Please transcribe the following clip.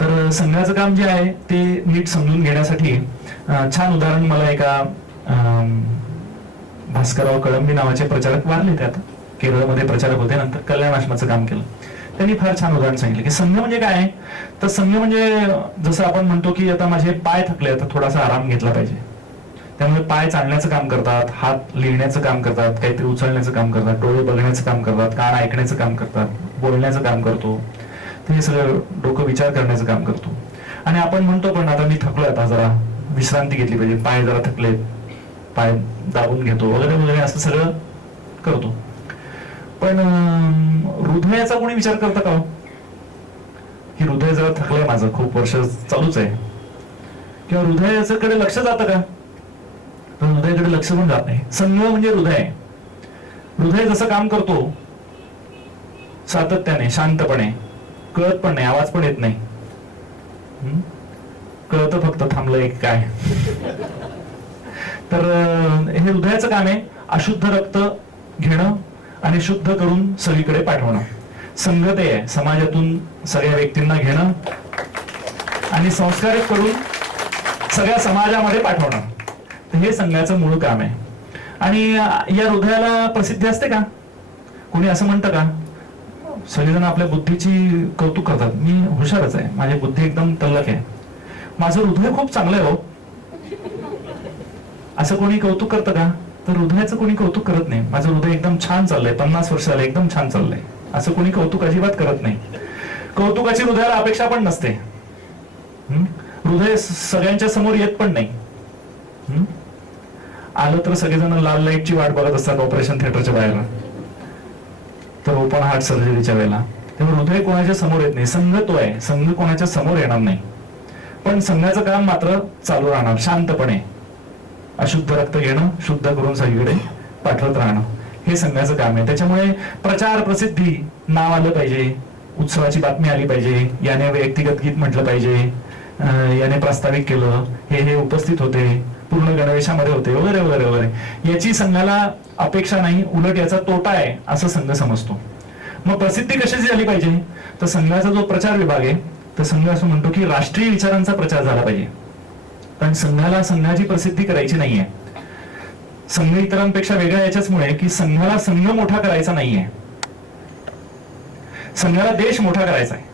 तर संघाचं काम जे आहे ते नीट समजून घेण्यासाठी छान उदाहरण मला एका अं, भास्करराव कळंबी नावाचे प्रचारक वारले ते आता केरळमध्ये प्रचारक होते नंतर कल्याण आश्रमाचं काम केलं. त्यांनी फार छान उदाहरण सांगितलं की संघ म्हणजे काय? तर संघ म्हणजे जसं आपण म्हणतो की आता माझे पाय थकले आता थोडासा आराम घेतला पाहिजे. त्यामुळे पाय चालण्याचं काम करतात हात लिहिण्याचं काम करतात काहीतरी उचलण्याचं काम करतात डोळे बघण्याचं काम करतात कान ऐकण्याचं काम करतात बोलण्याचं काम करतो. तर हे सगळं डोकं विचार करण्याचं काम करतो. आणि आपण म्हणतो पण आता मी थकलो आता जरा. विश्रांती घेतली पाहिजे. पाय जरा थकलेत. पाय दाबून घेतो वगैरे वगैरे असं सगळं करतो. पण हृदयाचा कोणी विचार करतं का हो? की हृदय जरा थकलंय माझं. खूप वर्ष चालूच आहे. किंवा हृदयाचं कडे लक्ष जातं का? पण हृदयाकडे लक्ष पण जात नाही. संघ म्हणजे हृदय. हृदय जसं काम करतो सातत्याने शांतपणे. कळत पण नाही आवाज पण येत नाही. कळत कळतं फक्त थांबलंय काय. तर हे हृदयाचं काम आहे अशुद्ध रक्त घेणं आणि शुद्ध करून सगळीकडे पाठवणं. संघ ते आहे समाजातून सगळ्या व्यक्तींना घेणं आणि संस्कार करून सगळ्या समाजामध्ये पाठवणं. हे संघाचं मूळ काम आहे. आणि या हृदयाला प्रसिद्धी असते का? कोणी असं म्हणतं का? सगळेजण आपल्या बुद्धीची कौतुक करतात. मी हुशारच आहे. माझी बुद्धी एकदम तल्लक आहे. माझं हृदय खूप चांगलं आहे हो. असं कोणी कौतुक करतं का? तर हृदयाचं कोणी कौतुक करत नाही. माझं हृदय एकदम छान चाललंय. पन्नास वर्ष झाले एकदम छान चाललंय. असं कोणी कौतुक अजिबात करत नाही. कौतुकाची हृदयाला अपेक्षा पण नसते. हृदय सगळ्यांच्या समोर येत पण नाही. आलं तर सगळेजण लाल लाईटची वाट बघत असतात ऑपरेशन थिएटरच्या बाहेर. तर ओपन हार्ट सर्जरीच्या वेळेला. तेव्हा हृदय कोणाच्या समोर येत नाही. संघ तो आहे. संघ कोणाच्या समोर येणार नाही. पण संघाचं काम मात्र चालू राहणार शांतपणे. अशुद्ध रक्त घेणं शुद्ध करून सगळीकडे पाठवत राहणं हे संघाचं काम आहे. त्याच्यामुळे प्रचार प्रसिद्धी नाव आलं पाहिजे. उत्सवाची बातमी आली पाहिजे. याने व्यक्तिगत गीत म्हटलं पाहिजे. याने प्रस्तावित केलं. हे हे उपस्थित होते. पूर्ण गणवेशामध्ये होते. वगैरे वगैरे वगैरे. याची संघाला अपेक्षा नाही. उलट याचा तोटा आहे असं संघ समजतो. मग प्रसिद्धी कशाची झाली पाहिजे? तर संघाचा जो प्रचार विभाग आहे तर संघ असं म्हणतो की राष्ट्रीय विचारांचा प्रचार झाला पाहिजे. कारण संघाला संघाची प्रसिद्धी करायची नाहीये संघ इतरांपेक्षा वेगळा याच्याचमुळे की संघाला संघ मोठा करायचा नाहीये संघाला देश मोठा करायचा आहे.